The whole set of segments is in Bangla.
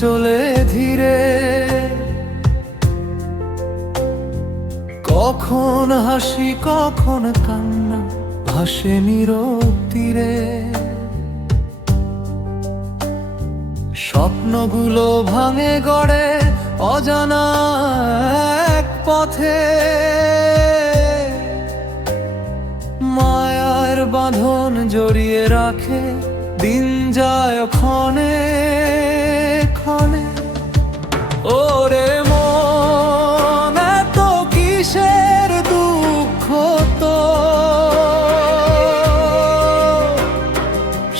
চলে ধীরে, কখন হাসি কখন কান্না ভাসে নীরব তীরে। স্বপ্নগুলো ভাঙে গড়ে অজানা এক পথে, মায়ার বাঁধন জড়িয়ে রাখে দিন যায় ক্ষণে ক্ষণে। ওরে মন এত কিসের দুঃখ তো,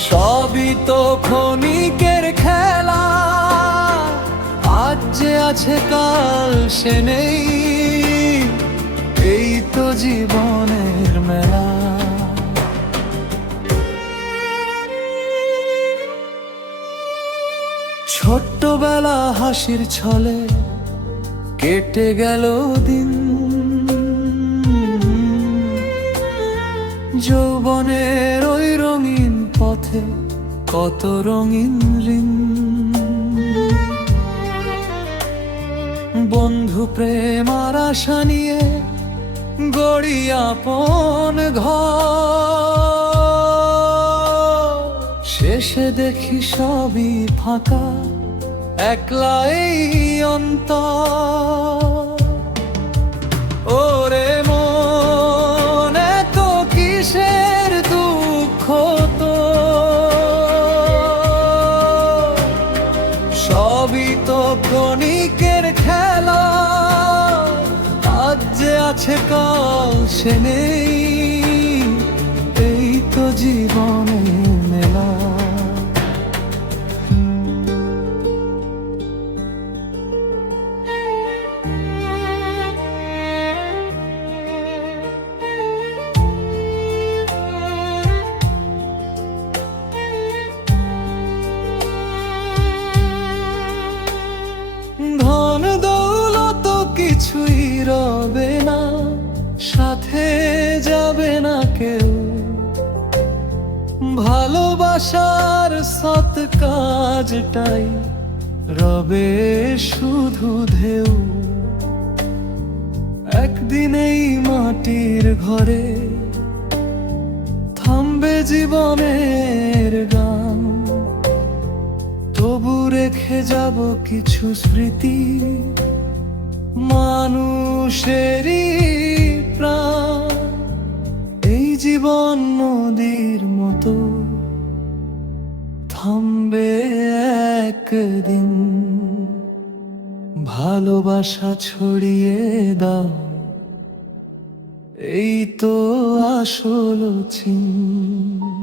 সবই তো ক্ষণিকের খেলা, আজ যে আছে কাল সে নেই, এই তো জীবনের মেলা। ছোট্টবেলা হাসির ছলে কেটে গেল দিন, যৌবনের ওই রঙিন পথে কত রঙিন ঋণ। বন্ধু প্রেম আর আশা নিয়ে গড়ি আপন ঘর, শেষে দেখি সবই ফাঁকা একলাই অন্তর। ওরে মন এত কিসের দুঃখ তো, সবই তো ক্ষণিকের খেলা, আজ যে আছে কাল সে নেই, এই তো জীবনের মেলা। ধন দৌলত কিছুই রবে না, সাথে যাবে না কেউ, ভালোবাসার সৎ কাজটাই রবে শুধু ঢেউ। একদিন এই মাটির ঘরে থামবে জীবনের গান, তবু রেখে যাব কিছু স্মৃতি মানুষেরই প্রাণ। এই জীবন নদীর মতো থামবে একদিন, ভালোবাসা ছড়িয়ে দাও, এই তো আসল চিন।